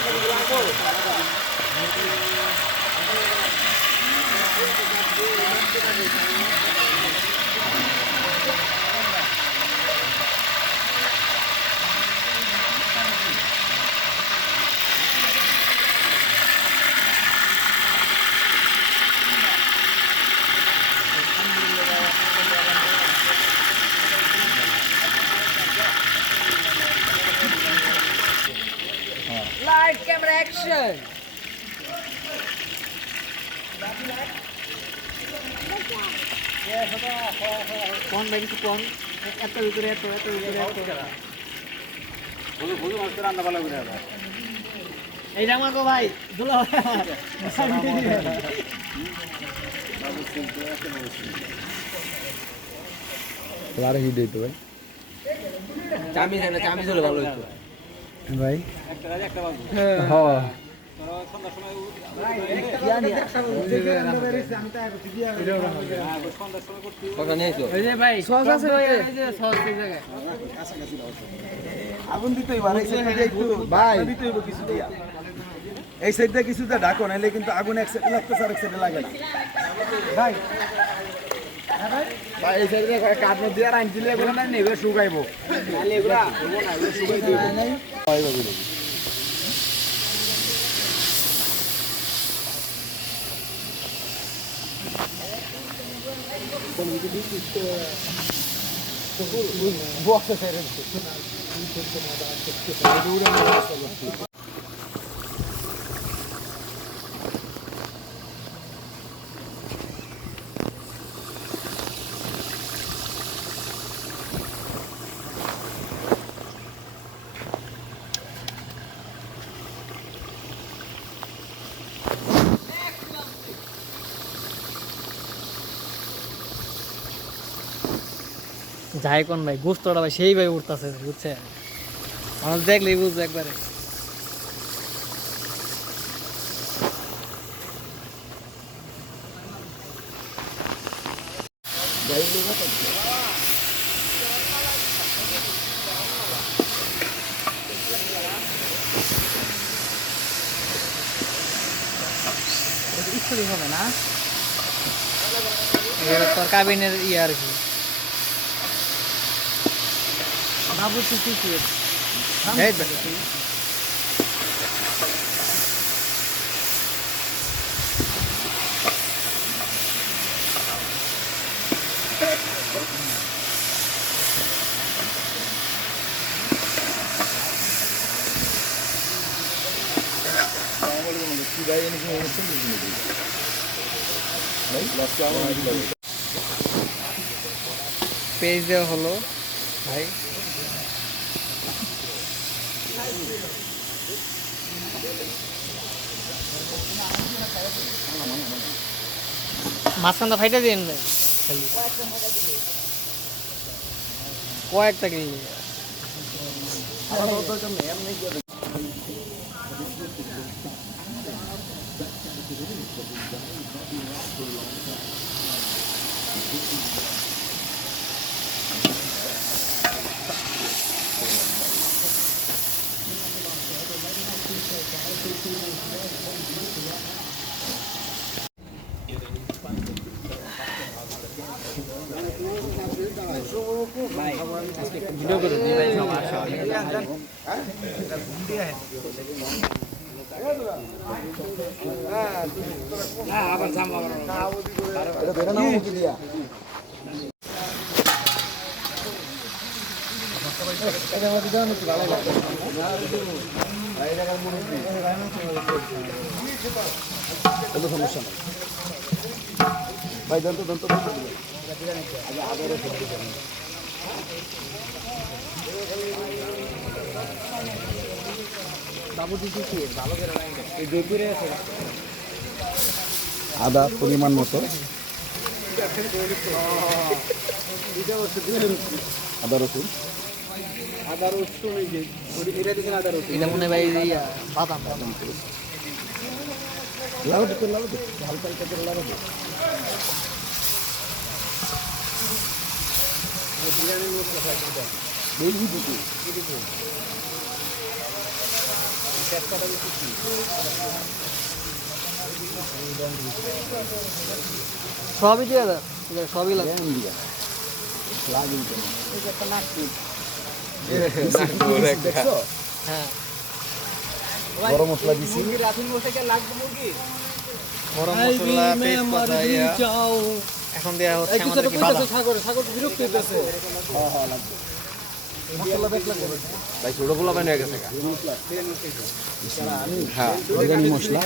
Thank you. Action. কোন ভাই কিছু কোন? এত ভিতরে এত এত ভিতরে এত এইটা আমার গো ভাই দুলা আর হিট ভাই চামি চলে ভালো হইতো। ভাই? হ্যাঁ। এই সাইডটা কিছুটা ঢাকো নাহলে কিন্তু আগুন এক সাইডে লাগতেছে আর এক সাইডে লাগে না। ভাই। ভাই এই সাইডে কাঠ দিয়ে রাঁধছিলে এগুলো না নেবে শুকাইবো। Bu hafta seyredin. যাই কোন ভাই গোস্তটা ভাই সেই ভাই উঠতেছে বুঝছে? মানুষ দেখলেই বুঝবে একবারে। ইচ্ছুরি হবে না? তোর কাবিনের ইয়ে আর কি। বাবু তুই কি কি এই তো। পেজ দেওয়া হলো ভাই মাঝখানটা ফাইটা দিন ভাই খালি। কয়েকটা কিনলে ভিডিও করে দিই ভাই নেই ভাই দন্ত দন্ত আগে আছে আদা পরিমাণ মতো। আদা রসুন। আদা রসুন এটা আদা রসুন এটা মনে ভাই বাদাম বাদাম। লাউ দিতে লাউ দিতে। হালকা হালকা করে লাউ দিতে বেশি দিতে সবই দিয়ে আছে, সবই লাগে হ্যাঁ গরম মশলা দিছি। গরম মশলা তেজপাতা ইয়া। এখন দেওয়া হচ্ছে আমাদের কি বাদাম। ভাই ছোট পোলা পানি হয়ে গেছে গা। হ্যাঁ। মশলা।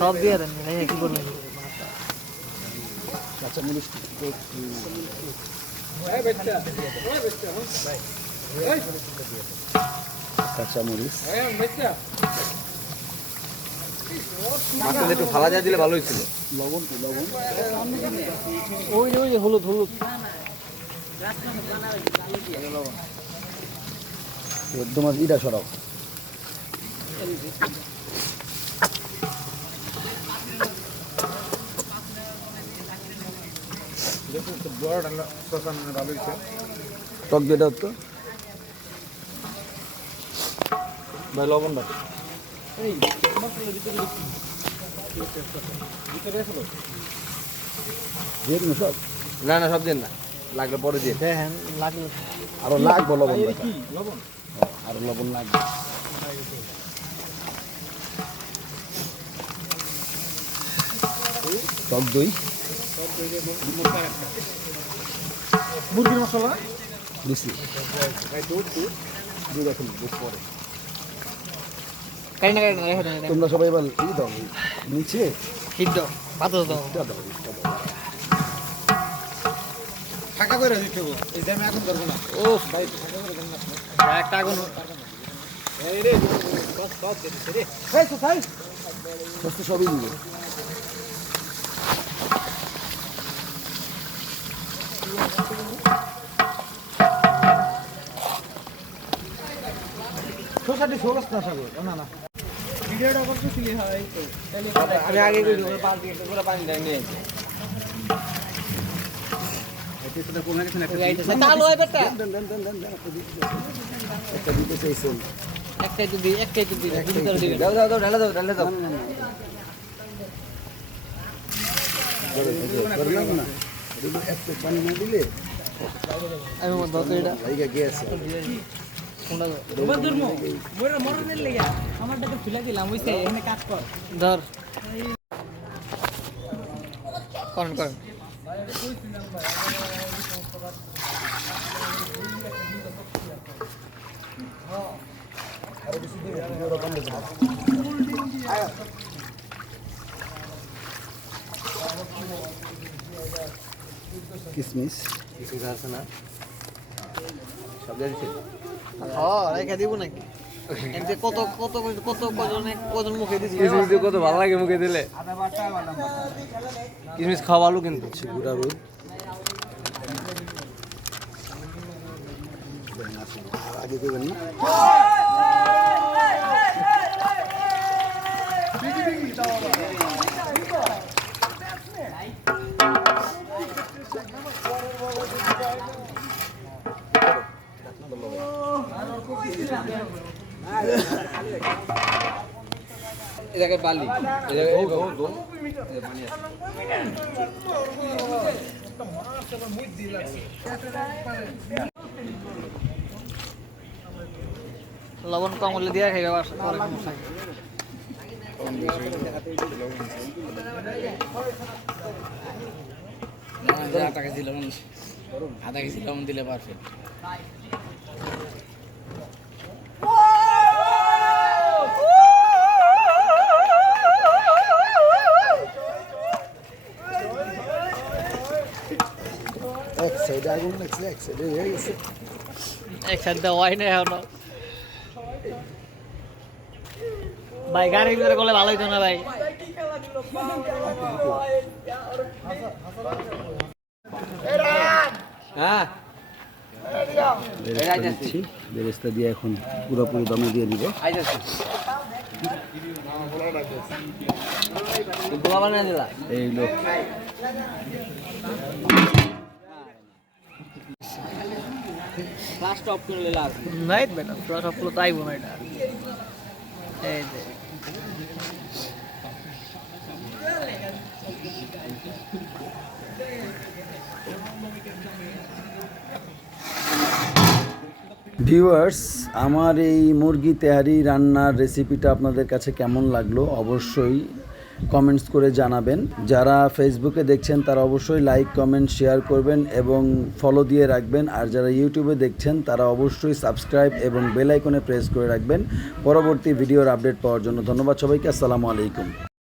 সব দিয়ে দেন কি করবেন। কাঁচা মাছটা একটু ফালা যায় দিলে ভালো হয়েছিল। লবণ তো লবণ? ওই যে ওই যে হলুদ হলুদ। একদম ইটা সরাও। টক যেটা তো ভাই লবণ দাও দিয়ে দিন সব? না না সব দিন না। লাগলে পরে দিন। দেখেন লাগল। আরও লাগবো লবণ লবণ? আরও লবণ লাগবে। টক দই। মুরগির মশলা? দিছি কারি না কারি না রেখে দেন তোমরা সবাই এবার ই দাও নিচে। হিট দাও বাতাস দাও। ফাঁকা করে দিতে হবে। এই যে আমি এখন ধরবো না। ও ভাই। একটা আগুন। এই রে সবই দিবে। সোসাইটি সোলস না সাগর না ভিডিওটা হয় তো আমি আগে কই পাঁচ পুরো পানি দেন নিয়ে হয় একটাই তো দিই একটাই তো দিই দাও দাও দাও ঢালে দাও ঢালে দাও না এগুলো একটা পানি না দিলে আমি মত এটা গেছে মোরা মরনের লেগা আমারটাকে তুলে দিলাম বুঝছে এখানে কাজ কর ধর করেন কিসমিস। আছে না? সব হ্যাঁ রেখে দিব নাকি? কত কত কত কজনে কজন মুখে দিছি? কিসমিস দিয়ে কত ভালো লাগে মুখে দিলে? আদা বাটা বাদাম বাটা। কিসমিস খাওয়া কিন্তু গুড়া রোদ আগে দেবেন না? জায়গায় বালি। আছে লবণ কম হলে দিয়ে সমস্যা আধা কেজি লবণ আধা কেজি লবণ দিলে পারফেক্ট এক সাইডে আগুন লাগছে এক সাইডে হয়ে গেছে এক সাইড দেওয়া না এখনও। ভাই গাড়ির ভিতরে করলে ভালো হইতো না ভাই। হ্যাঁ। বেরেস্তা দিয়ে এখন পুরোপুরি দমে দিয়ে দিব। আইতাছি টপ করে নাই চাইব না এটা। এই যে। ভিউয়ার্স আমার এই মুরগি তেহারি রান্নার রেসিপিটা আপনাদের কাছে কেমন লাগল? অবশ্যই কমেন্টস করে জানাবেন। যারা ফেসবুকে দেখছেন, তারা অবশ্যই লাইক কমেন্ট শেয়ার করবেন এবং ফলো দিয়ে রাখবেন। আর যারা ইউটিউবে দেখছেন, তারা অবশ্যই সাবস্ক্রাইব এবং বেল আইকনে প্রেস করে রাখবেন। পরবর্তী ভিডিওর আপডেট পাওয়ার জন্য ধন্যবাদ সবাইকে। আসসালামু আলাইকুম।